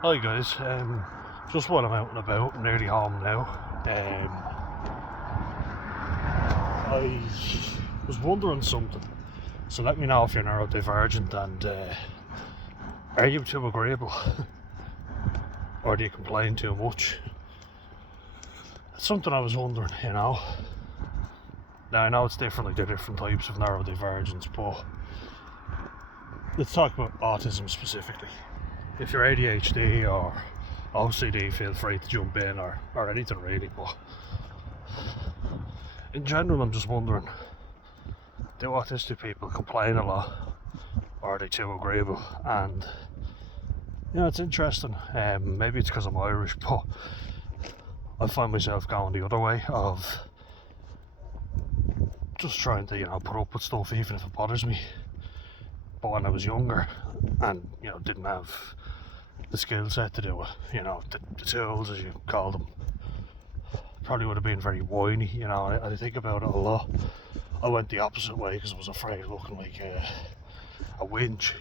Hi guys, just while I'm out and about, I'm nearly home now. I was wondering something, so let me know if you're neurodivergent and are you too agreeable or do you complain too much? It's something I was wondering, Now I know it's different, like there are different types of neurodivergence, but let's talk about autism specifically. If you're ADHD or OCD, feel free to jump in, or anything really, but in general I'm just wondering, do autistic people complain a lot or are they too agreeable? And it's interesting, maybe it's because I'm Irish, but I find myself going the other way of just trying to put up with stuff even if it bothers me. But when I was younger and didn't have the skill set to do it, the tools as you call them, probably would have been very whiny. I think about it a lot. I went the opposite way because I was afraid of looking like a whinge,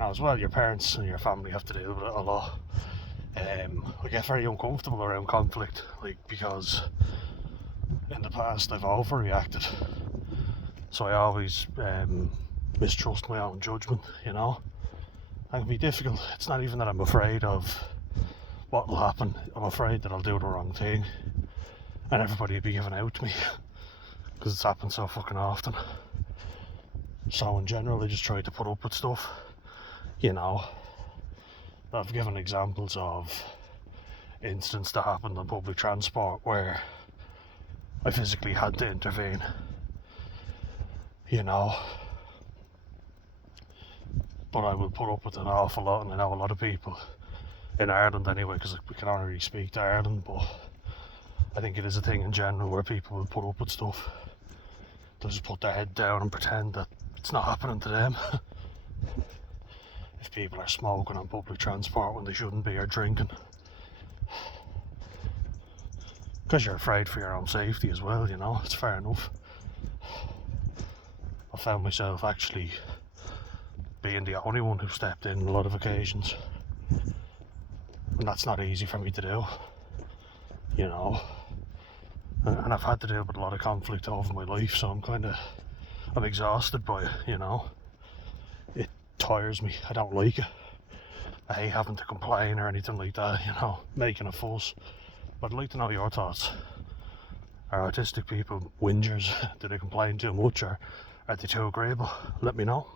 as well, your parents and your family have to deal with it a lot. I get very uncomfortable around conflict, because in the past I've overreacted, so I always mistrust my own judgment. That can be difficult. It's not even that I'm afraid of what will happen, I'm afraid that I'll do the wrong thing and everybody will be giving out to me because it's happened so fucking often. So in general I just try to put up with stuff. I've given examples of incidents that happened on public transport where I physically had to intervene, but I will put up with an awful lot, and I know a lot of people in Ireland anyway, because we can only really speak to Ireland, but I think it is a thing in general where people will put up with stuff. They'll just put their head down and pretend that it's not happening to them. If people are smoking on public transport when they shouldn't be, or drinking, because you're afraid for your own safety as well, it's fair enough. I found myself actually being the only one who stepped in a lot of occasions, and that's not easy for me to do, and I've had to deal with a lot of conflict over my life, so I'm exhausted by it. It tires me. I don't like it. I hate having to complain or anything like that, making a fuss. But I'd like to know your thoughts. Are autistic people whingers? Do they complain too much, or are they too agreeable? Let me know.